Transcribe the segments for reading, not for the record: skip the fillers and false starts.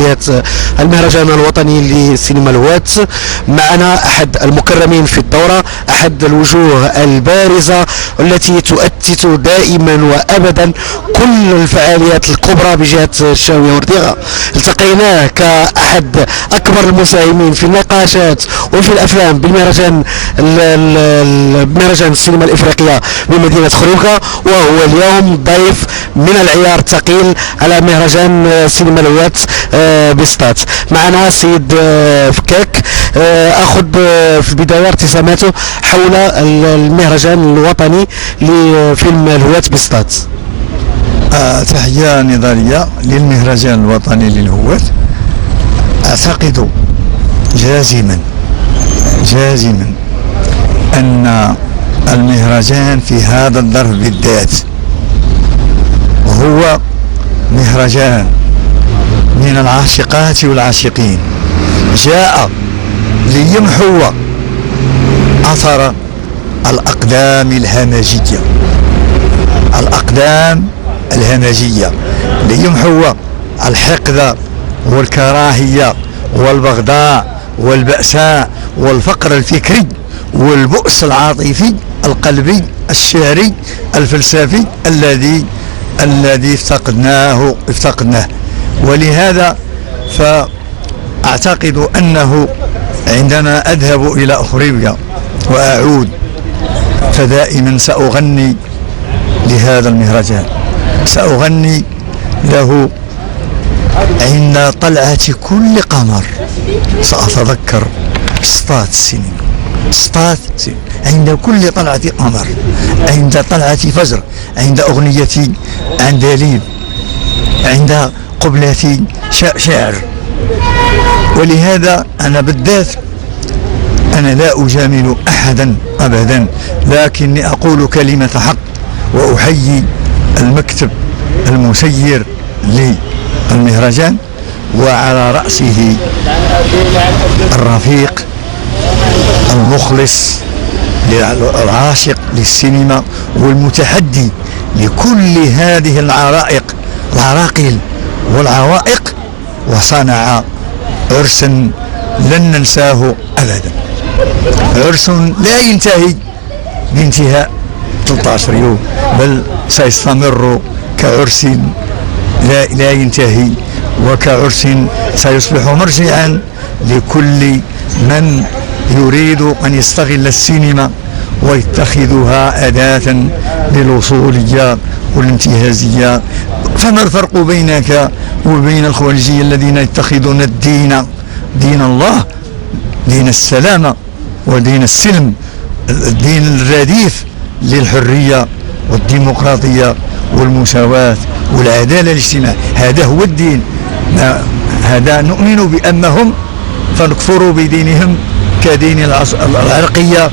فعاليات المهرجان الوطني لسينما الهوات. معنا أحد المكرمين في الدورة، أحد الوجوه البارزة التي تؤتت دائما وأبدا كل الفعاليات الكبرى بجهة الشاوية ورديغة. التقيناه كأحد أكبر المساهمين في النقاشات وفي الأفلام بالمهرجان مهرجان السينما الإفريقية بمدينة خروكة، وهو اليوم ضيف من العيار الثقيل على مهرجان سينما الهوات بسطات. معنا السيد فكاك، أخذ في البداية ارتساماته حول المهرجان الوطني لفيلم الهوات بسطات. تحية نضالية للمهرجان الوطني للهوات. أعتقد جازما أن المهرجان في هذا الظرف بالذات هو مهرجان من العاشقات والعاشقين، جاء ليمحو أثر الأقدام الهمجية، ليمحو الحقد والكراهية والبغضاء والبأساء والفقر الفكري والبؤس العاطفي القلبي الشعري الفلسفي الذي افتقدناه. ولهذا فأعتقد أنه عندما أذهب إلى أفريقيا وأعود فدائما سأغني لهذا المهرجان، سأغني له عند طلعة كل قمر. سأتذكر بسطات السينما، عند كل طلعة قمر، عند طلعة فجر، عند أغنية عندليب، عند قبلة شعر. ولهذا أنا بالذات أنا لا أجامل أحدا أبدا، لكني أقول كلمة حق وأحيي المكتب المسير للمهرجان وعلى رأسه الرفيق المخلص العاشق للسينما والمتحدي لكل هذه العراقيل والعوائق، وصنع عرسا لن ننساه أبدا. عرس لا ينتهي بانتهاء 13 يوم، بل سيستمر كعرس لا ينتهي، وكعرس سيصبح مرجعا لكل من يريد أن يستغل السينما ويتخذها أداة للوصولية والانتهازية. فما الفرق بينك وبين الخوارجية الذين يتخذون الدين دين الله، دين السلامة ودين السلم، الدين الرديف للحرية والديمقراطية والمساواة والعدالة الاجتماعية؟ هذا هو الدين. هذا نؤمن بأنهم فنكفر بدينهم كدين العرقية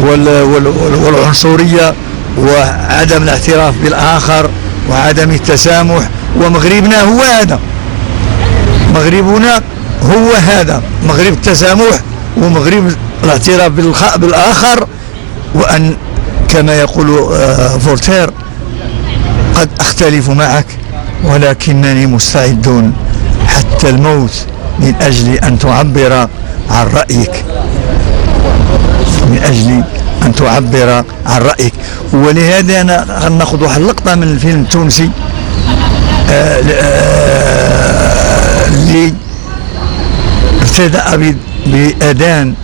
والعنصرية وعدم الاعتراف بالآخر وعدم التسامح. ومغربنا هو هذا، مغربنا هو هذا، مغرب التسامح ومغرب الاعتراف بالآخر. وأن كما يقول فولتير: قد أختلف معك ولكنني مستعد حتى الموت من أجل أن تعبر عن رأيك، ولهذا أنا نأخذ واحد اللقطة من الفيلم التونسي اللي ابتدأ بأذان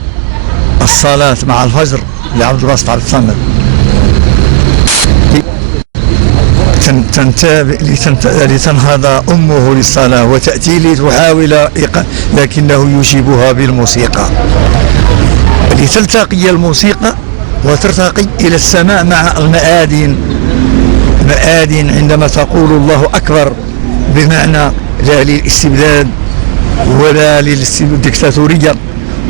الصلاة مع الفجر لعبد الباسط عبد الصمد، لتنهض أمه للصلاة وتأتي لتحاول لكنه يجيبها بالموسيقى، لتلتقي الموسيقى وترتقي إلى السماء مع المآذن عندما تقول الله أكبر، بمعنى لا للاستبداد ولا للدكتاتورية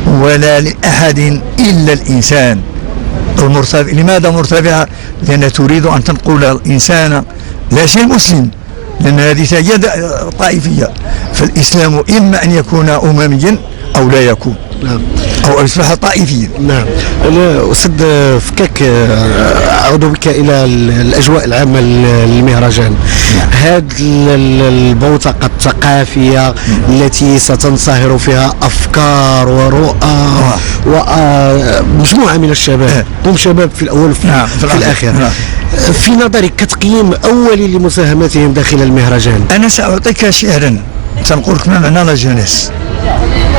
ولا لأحد إلا الإنسان المرتفع. لماذا مرتفعة؟ لأنها تريد أن تنقل الإنسان لا شيء مسلم، لأن هذه هي طائفية، فالإسلام إما أن يكون أمميا أو لا يكون. نعم. أو يصبح طائفيا. نعم. أستاذ فكاك، أعود بك إلى الأجواء العامة للمهرجان. نعم. هذه البوتقة الثقافية التي ستنصهر فيها أفكار ورؤى ومجموعة من الشباب، هم شباب في الأول وفي في الآخر. في نظرك كتقييم أولي لمساهمتهم داخل المهرجان؟ أنا سأعطيك شعرا تنقول لك ما معنى لا جونيس.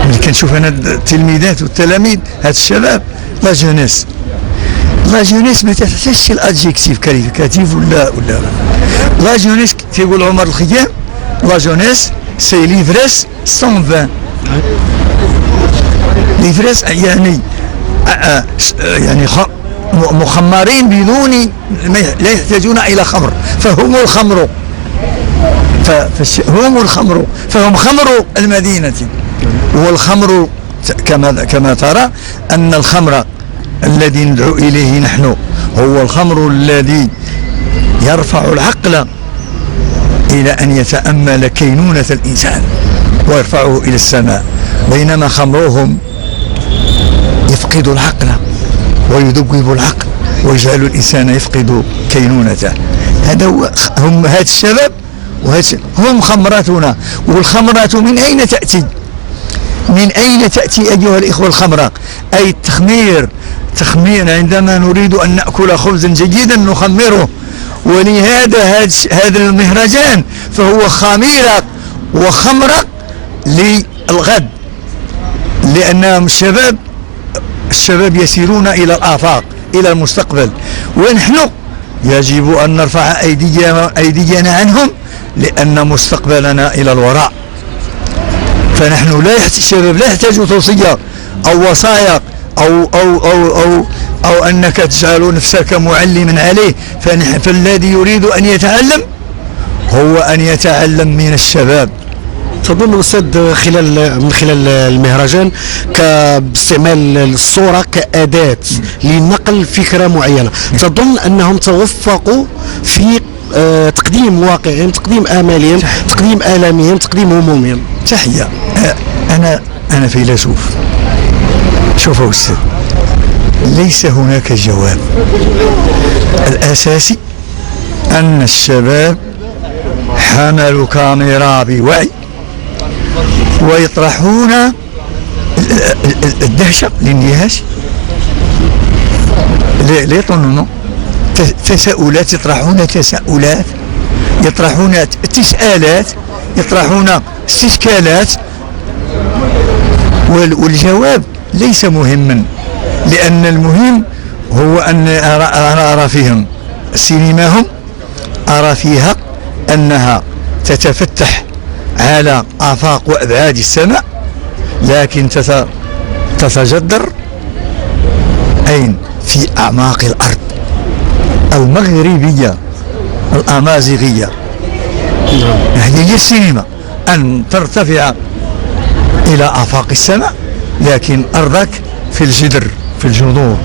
ملي كنشوف أنا التلميذات والتلاميذ هاد الشباب، لا جونيس ما تحتاجش شي الادجيكتيف كاليفيكاتيف ولا لا جونيس. تيقول عمر الخيام لا جونيس سي ليفريس 120. ليفريس يعني مخمرين بدون لا يحتاجون الى خمر، فهم الخمر، فهم خمر المدينة. والخمر كما ترى أن الخمر الذي ندعو إليه نحن هو الخمر الذي يرفع العقل إلى أن يتأمل كينونة الإنسان ويرفعه إلى السماء، بينما خمرهم يفقد العقل ويذبذب العقل ويجعل الإنسان يفقد كينونته. هم هذا الشباب هم خمراتنا. والخمرات من أين تأتي؟ أيها الإخوة الخمرة؟ أي التخمير. عندما نريد أن نأكل خبزا جيدا نخمره، ولهذا هذا المهرجان فهو خميرة وخمرة للغد، لأنهم الشباب يسيرون إلى الآفاق، إلى المستقبل، ونحن يجب أن نرفع أيدينا عنهم لأن مستقبلنا إلى الوراء. فنحن الشباب لا يحتاج توصية أو وصايا أو أنك تجعل نفسك معلما عليه. فالذي يريد أن يتعلم هو أن يتعلم من الشباب. تظن أستاذ من خلال المهرجان باستعمال الصورة كأداة لنقل فكرة معينة، تظن أنهم توفقوا في تقديم واقعهم، تقديم آمالهم، تقديم آلامهم، تقديم همومهم؟ تحية. أنا فيلسوف. شوفوا أستاذ، ليس هناك جواب. الأساسي أن الشباب حملوا كاميرا بوعي ويطرحون الدهشة، الاندهاش، ليطنون تساؤلات، يطرحون تساؤلات، يطرحون تسألات، يطرحون استشكالات، والجواب ليس مهما، لأن المهم هو أن أرى فيهم سينماهم، أرى فيها أنها تتفتح على آفاق وأبعاد السماء، لكن تتجدر أين؟ في أعماق الأرض المغربية الأمازيغية. هذه هي السينما، أن ترتفع إلى آفاق السماء لكن أرضك في الجدر، في الجذور.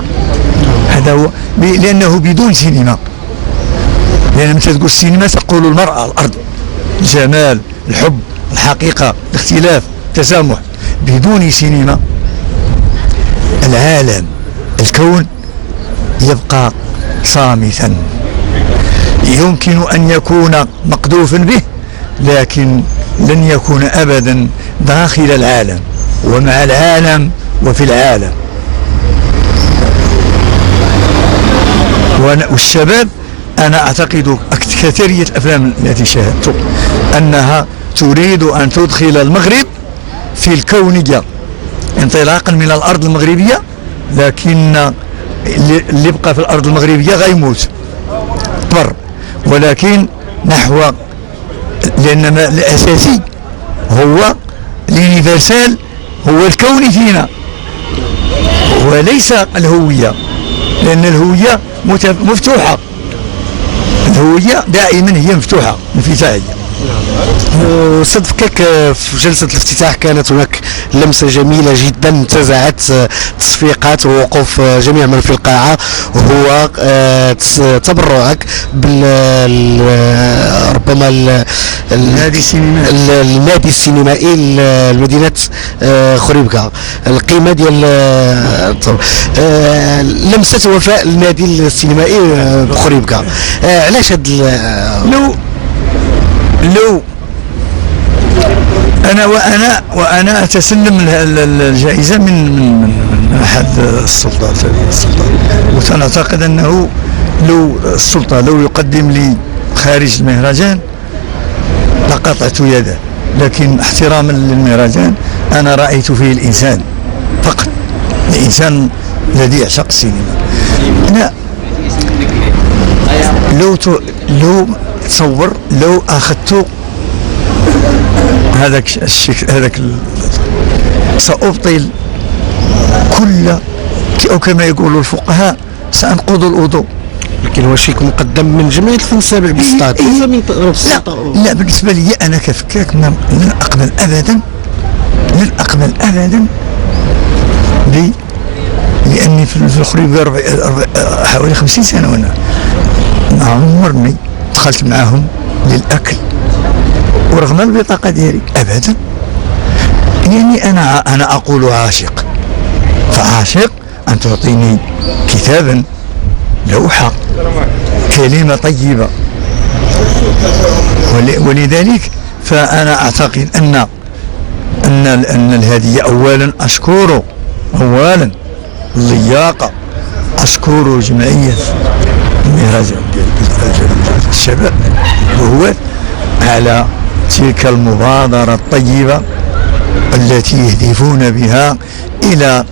هذا هو، لأنه بدون سينما، لأن متى تقول السينما تقول المرأة، الأرض، الجمال، الحب، الحقيقة، الاختلاف، التسامح. بدون سينما العالم، الكون يبقى صامتا، يمكن أن يكون مقذوفا به لكن لن يكون أبدا داخل العالم ومع العالم وفي العالم. والشباب أنا أعتقد كثيرية الأفلام التي شاهدت أنها تريد أن تدخل المغرب في الكونية انطلاقا من الأرض المغربية، لكن اللي يبقى في الأرض المغربية غيموت بر، ولكن نحو، لأن الأساسي هو اليونيفرسال، هو الكون فينا وليس الهوية، لأن الهوية مفتوحة، الهوية دائما هي مفتوحة انفتاحية. أستاذ فكاك، في جلسة الافتتاح كانت هناك لمسة جميلة جدا، انتزعت تصفيقات ووقوف جميع من في القاعة، وهو تبرعك ربما النادي السينمائي لمدينة خريبكا. القيمة ديال لمسة وفاء النادي السينمائي بخريبكا، علاش هاد لو وانا اتسلم الجائزه من احد السلطات، وسنعتقد انه لو السلطه يقدم لي خارج المهرجان لقطعت يده، لكن احتراما للمهرجان انا رايت فيه الانسان فقط، الانسان الذي يعشق السينما. انا لو تصور لو اخذت هذاك الشكل، سأبطل كل، أو كما يقول الفقهاء سأنقض الوضوء. لكن هو شيء مقدم من جمعية الفن السابع بالسطات. لا بالنسبة لي أنا كفكاك لن أقبل أبدا لأني في الخريبة حوالي 50 سنة وأنا عمرني دخلت معهم للأكل ورغم البطاقة ديالي أبدا. يعني أنا أقول عاشق، فعاشق أن تعطيني كتابا، لوحة، كلمة طيبة. ولذلك فأنا أعتقد أن الهدية أولا أشكر اللياقة، أشكر جمعية المهرجان الشباب وهو على تلك المبادرة الطيبة التي يهدفون بها إلى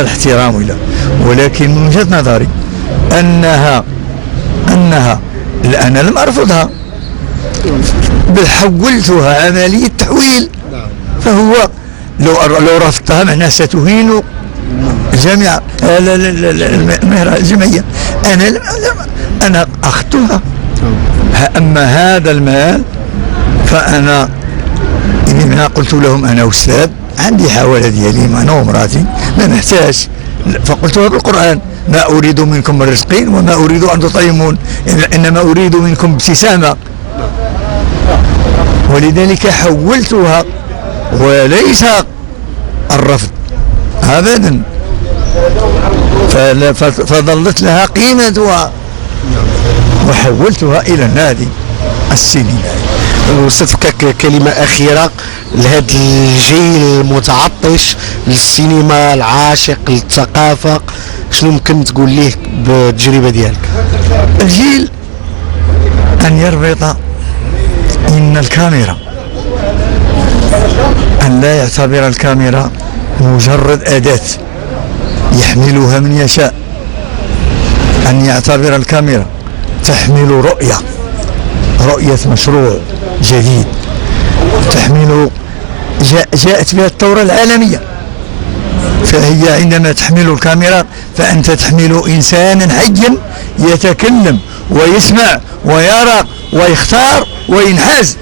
الاحترام، ولكن من وجهة نظري أنها أنا لم أرفضها، بل حولتها عملية تحويل. فهو لو رفضتها معناه ستهين الجامعة الجمعية. أنا أخذتها. أما هذا المال فأنا إنما قلت لهم أنا أستاذ، عندي حوالة ديالي أنا ومراتي ما محتاج، فقلتها بالقرآن: ما أريد منكم من رزق وما أريد أن تطعمون، إنما أريد منكم ابتسامة. ولذلك حولتها وليس الرفض أبدا، فظلت لها قيمتها وحولتها إلى النادي السينمائي. أستاذ فكاك، كلمة أخيرة لهذا الجيل المتعطش للسينما، العاشق للثقافة، شنو ممكن تقول ليه بالتجربة ديالك؟ الجيل أن يربط إن الكاميرا، أن لا يعتبر الكاميرا مجرد أداة يحملها من يشاء، أن يعتبر الكاميرا تحمل رؤية مشروع جديد، تحمل جاءت بها الثورة العالمية. فهي عندما تحمل الكاميرا فأنت تحمل إنسانا حيا يتكلم ويسمع ويرى ويختار وينحاز،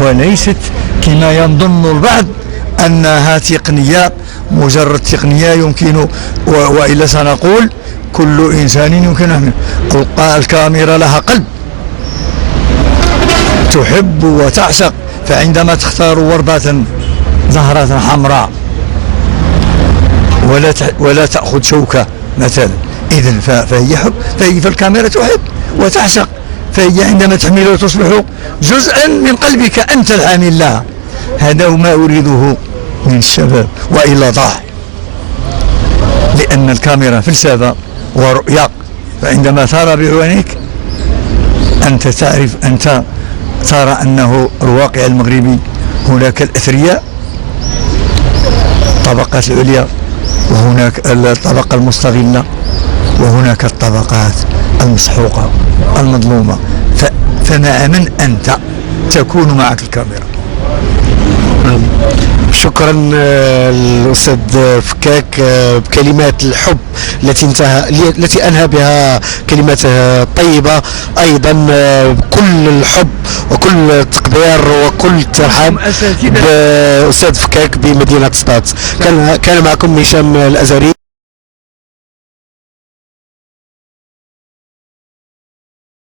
وليست كما يظن البعض أنها تقنية، مجرد تقنية يمكن، وإلا سنقول كل إنسان يمكن أن الكاميرا لها قلب تحب وتعشق. فعندما تختار وردة زهرة حمراء ولا تأخذ شوكة مثلا، إذن فهي حب، فالكاميرا تحب وتعشق، فهي عندما تحملها تصبح جزءا من قلبك أنت العامل لها. هذا ما أريده من الشباب، وإلا ضاع، لأن الكاميرا فلسفة ورؤية. فعندما ترى بعينيك أنت تعرف، أنت ترى أنه الواقع المغربي هناك الأثرياء، الطبقات العليا، وهناك الطبقة المستغلة، وهناك الطبقات المسحوقة المظلومة. فمع من أنت تكون معك الكاميرا. شكرا الأستاذ فكاك بكلمات الحب التي أنهى بها كلماته الطيبة، أيضا بكل الحب وكل التقدير وكل الترحاب بأستاذ فكاك بمدينة سطات. كان معكم هشام الأزهري